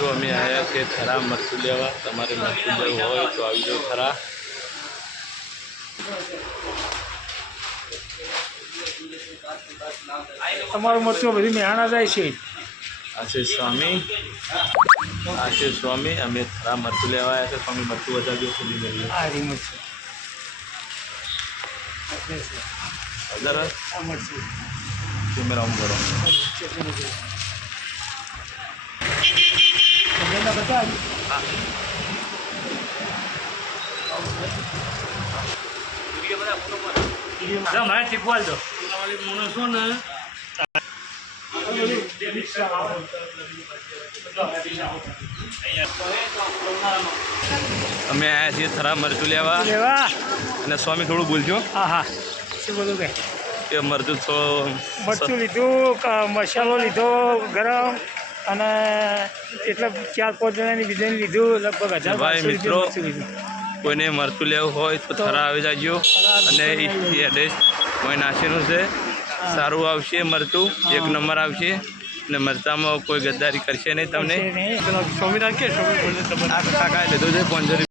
જો અમે આવ્યા છે થરા મરચું લેવા. તમારે મરચું લેવું હોય તો આવી જાઓ થરા. તમારું મરચું બધી મહેણા જાય છે. આશીષ સ્વામી અમે થરા મરચું લેવા આવ્યા છે. સ્વામી મરચું વધારજો ખુલ્લી મેળવી. આ રી મરચું વધારે આ મરચું કેમેરા ઓન કરો. બધા મારે શીખવાડ દો. અમે આવ્યા છીએ થરા મરચું લેવા. અને સ્વામી થોડું બોલજો. હા શું બોલું કે કે મરચું તો મરચું લીધું, મસાલો લીધો ગરમ, અને એટલા 4-5 જણાની બીજાને લીધું. લગભગ 1000 મિત્રો મરચું લીધું. કોઈને મરચું લેવું હોય તો થરા આવી જાજો. અને એડ્રેસ કોઈ નાસીનું છે. સારું આવશે મરચું, 1 નંબર આવશે. અને મરચામાં કોઈ ગદ્દારી કરશે નહીં તમને. સ્વામિનારાયણ કે સ્વામી બોલે કાકાએ લીધું છે 500 રૂપિયા.